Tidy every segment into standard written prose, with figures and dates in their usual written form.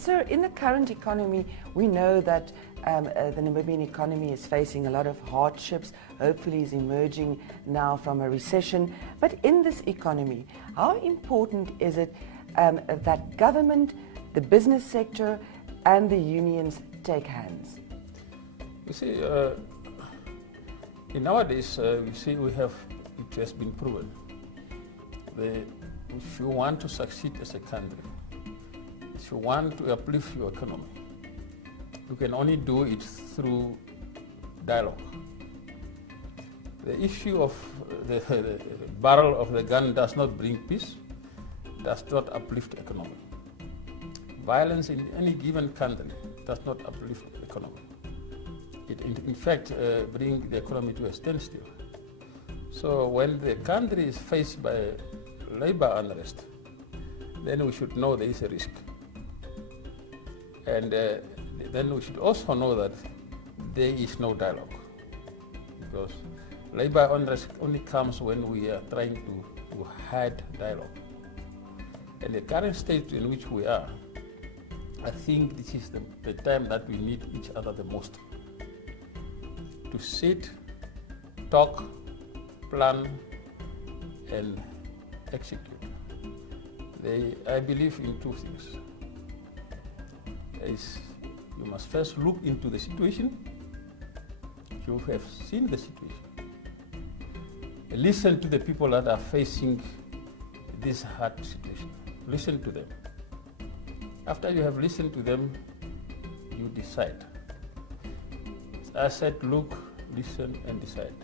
So in the current economy, we know that the Namibian economy is facing a lot of hardships, hopefully is emerging now from a recession. But in this economy, how important is it that government, the business sector and the unions take hands? You see, in nowadays, we see it has been proven that if you want to succeed as a country, if you want to uplift your economy, you can only do it through dialogue. The issue of the barrel of the gun does not bring peace, does not uplift the economy. Violence in any given country does not uplift the economy. It in fact brings the economy to a standstill. So when the country is faced by labor unrest, then we should know there is a risk. And then we should also know that there is no dialogue, because labor unrest only comes when we are trying to hide dialogue. And the current state in which we are, I think this is the time that we need each other the most. To sit, talk, plan, and execute. I believe in two things. You must first look into the situation. You have seen the situation. Listen to the people that are facing this hard situation. Listen to them. After you have listened to them, you decide. I said, look, listen, and decide.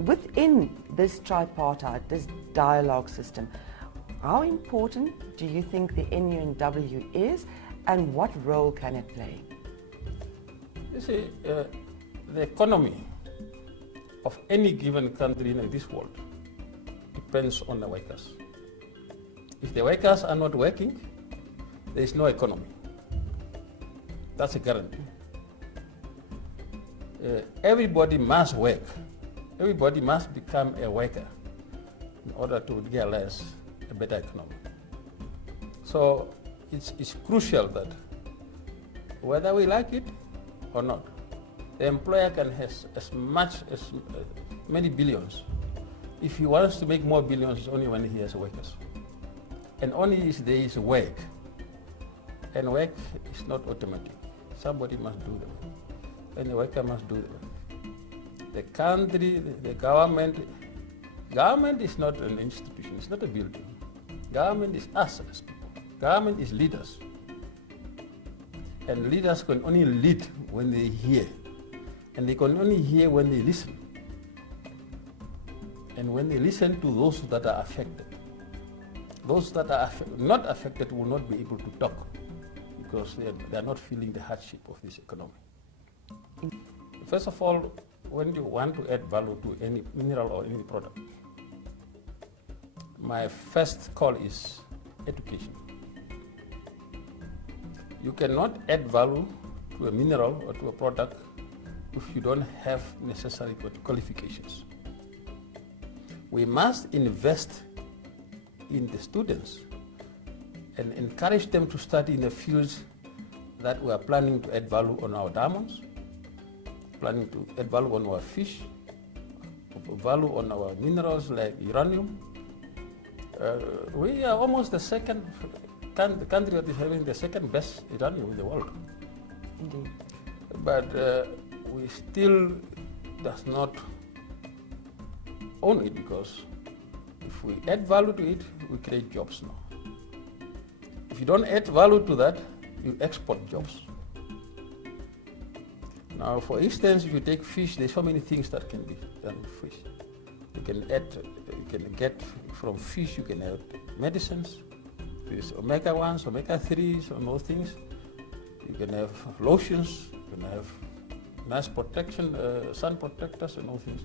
Within this tripartite, this dialogue system, how important do you think the NUNW is, and what role can it play? You see, the economy of any given country in this world depends on the workers. If the workers are not working, there is no economy. That's a guarantee. Everybody must work. Everybody must become a worker in order to realize a better economy. So it's crucial that whether we like it or not, the employer can have as many billions. If he wants to make more billions, it's only when he has workers. And only if there is work. And work is not automatic. Somebody must do the work. And the worker must do the work. The country, the government is not an institution, it's not a building. Government is us as people. Government is leaders. And leaders can only lead when they hear. And they can only hear when they listen. And when they listen to those that are affected. Those that are not affected will not be able to talk, because they are not feeling the hardship of this economy. First of all, when you want to add value to any mineral or any product, my first call is education. You cannot add value to a mineral or to a product if you don't have necessary qualifications. We must invest in the students and encourage them to study in the fields that we are planning to add value on our diamonds, planning to add value on our fish, value on our minerals like uranium. We are almost the second country that is having the second best uranium in the world. Indeed. But we still does not own it, because if we add value to it, we create jobs now. If you don't add value to that, you export jobs. Now, for instance, if you take fish, there's so many things that can be done with fish. You can get from fish, you can have medicines, there's omega-1s, omega-3s, and those things. You can have lotions, you can have nice protection, sun protectors and all things.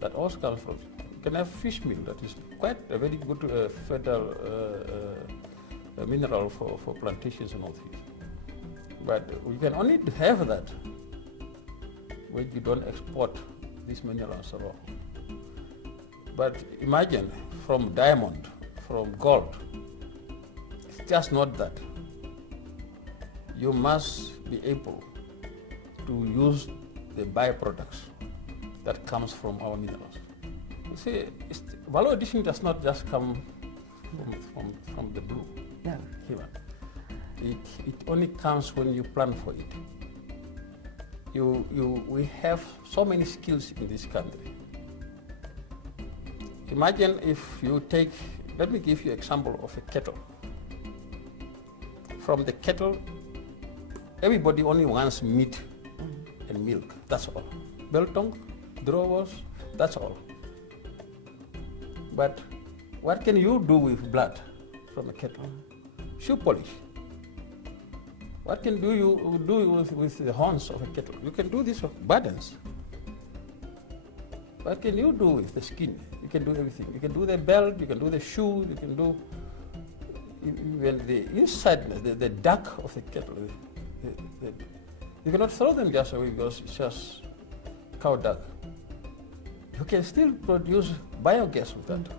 That all comes from. You can have fish meal, that is quite a very good fertile mineral for plantations and all things. But we can only have that when you don't export these minerals raw. But imagine, from diamond, from gold, it's just not that. you must be able to use the byproducts that comes from our minerals. You see, value addition does not just come from the blue. No. Here. It only comes when you plan for it. We have so many skills in this country. Imagine if you take, let me give you an example of a kettle. From the kettle, everybody only wants meat and milk, that's all. Biltong, drovers, that's all. But what can you do with blood from a kettle? Shoe polish. What can you do with the horns of a kettle? You can do this with buttons. What can you do with the skin? You can do everything. You can do the belt, you can do the shoe, you can do even the inside, the duck of the kettle. You cannot throw them just away because it's just cow duck. You can still produce biogas with that.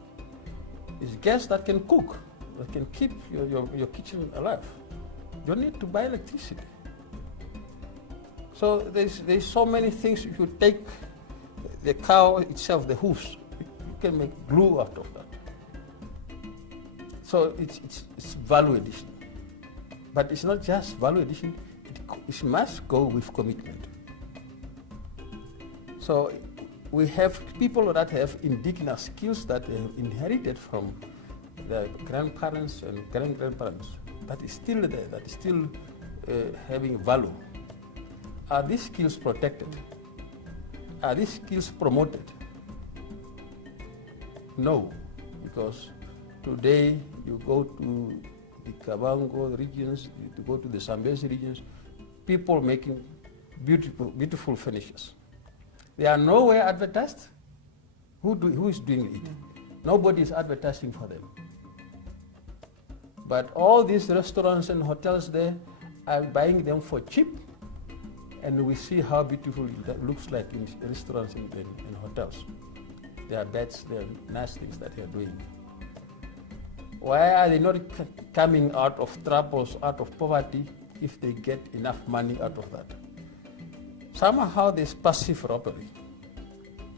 It's gas that can cook, that can keep your kitchen alive. You don't need to buy electricity. So there's so many things. If you take the cow itself, the hoofs, you can make glue out of that. So it's value addition. But it's not just value addition, it must go with commitment. So we have people that have indigenous skills that they have inherited from their grandparents and great-grandparents. That is still there, that is still having value. Are these skills protected? Are these skills promoted? No, because today you go to the Kavango regions, you go to the Zambezi regions, people making beautiful finishes. They are nowhere advertised. Who is doing it? Nobody is advertising for them. But all these restaurants and hotels there are buying them for cheap, and we see how beautiful that looks like in restaurants and hotels. There are beds, there are nice things that they are doing. Why are they not coming out of troubles, out of poverty, if they get enough money out of that? Somehow there's passive robbery,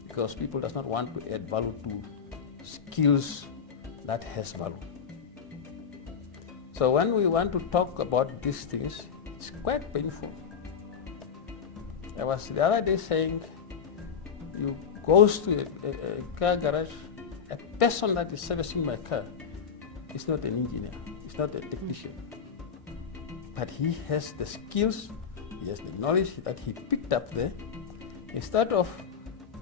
because people does not want to add value to skills that has value. So when we want to talk about these things, it's quite painful. I was the other day saying, you goes to a car garage, a person that is servicing my car is not an engineer, he's not a technician, but he has the skills, he has the knowledge that he picked up there. Instead of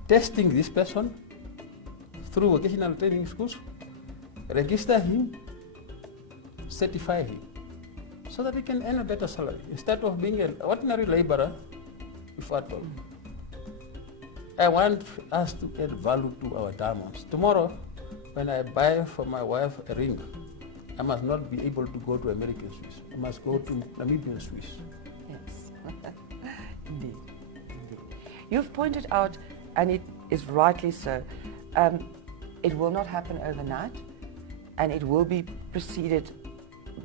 testing this person through vocational training schools, register him, certify him, so that he can earn a better salary, instead of being an ordinary laborer without value. I want us to add value to our diamonds. Tomorrow, when I buy for my wife a ring, I must not be able to go to American Swiss. I must go to Namibian Swiss. Yes, indeed. You've pointed out, and it is rightly so, it will not happen overnight, and it will be preceded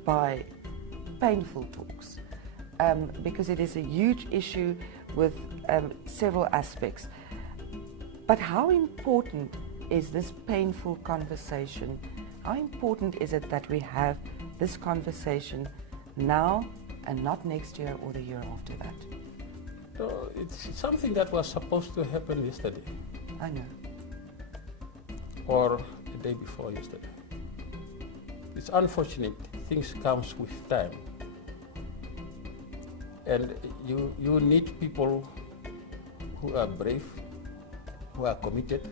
by painful talks, because it is a huge issue with several aspects. But how important is this painful conversation? How important is it that we have this conversation now and not next year or the year after that? So it's something that was supposed to happen yesterday. I know. Or the day before yesterday. It's unfortunate, things comes with time. And you need people who are brave, who are committed,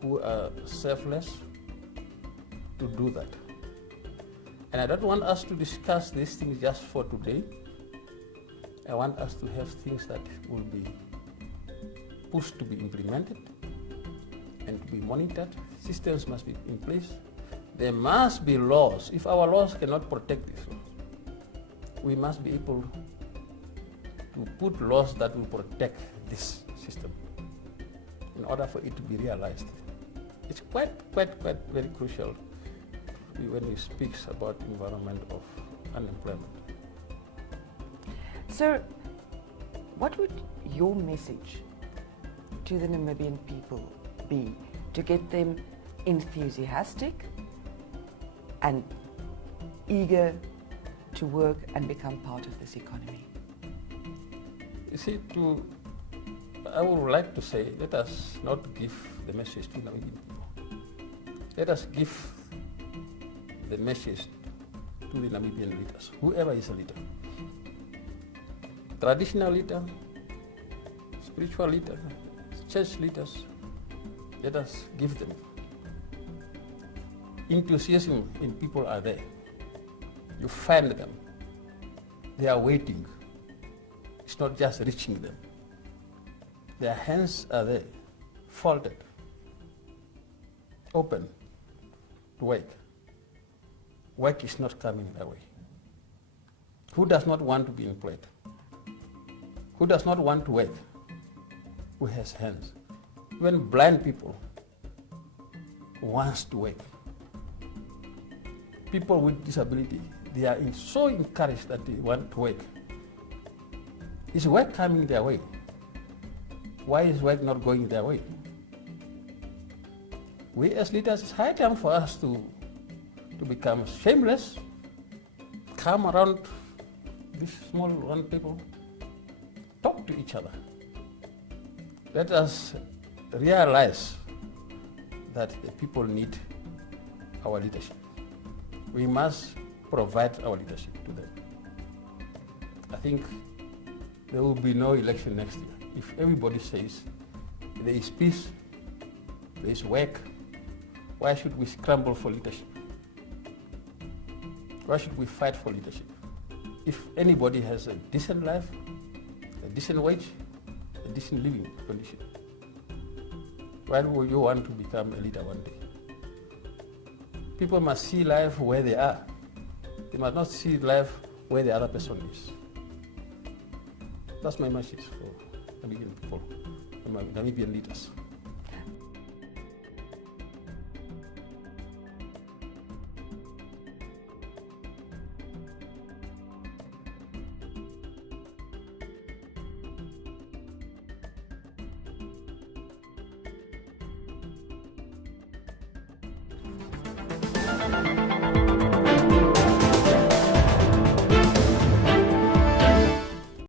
who are selfless to do that. And I don't want us to discuss these things just for today. I want us to have things that will be pushed to be implemented and to be monitored. Systems must be in place. There must be laws. If our laws cannot protect this, we must be able to put laws that will protect this system in order for it to be realized. It's quite very crucial when we speak about environment of unemployment. So, what would your message to the Namibian people be to get them enthusiastic and eager to work and become part of this economy? You see, I would like to say, let us not give the message to Namibian people. Let us give the message to the Namibian leaders, whoever is a leader. Traditional leader, spiritual leader, church leaders, let us give them. Enthusiasm in people are there. You find them. They are waiting. It's not just reaching them. Their hands are there, folded, open to work. Work is not coming their way. Who does not want to be employed? Who does not want to work? Who has hands? Even blind people wants to work. People with disability, they are so encouraged that they want to work. Is work coming their way? Why is work not going their way? We as leaders, it's high time for us to become shameless, come around these small round people, talk to each other. Let us realize that the people need our leadership. We must provide our leadership to them. I think there will be no election next year if everybody says there is peace, there is work. Why should we scramble for leadership? Why should we fight for leadership? If anybody has a decent life, a decent wage, a decent living condition, why would you want to become a leader one day? People must see life where they are. They must not see life where the other person is. That's my message for Namibian people, Namibian leaders.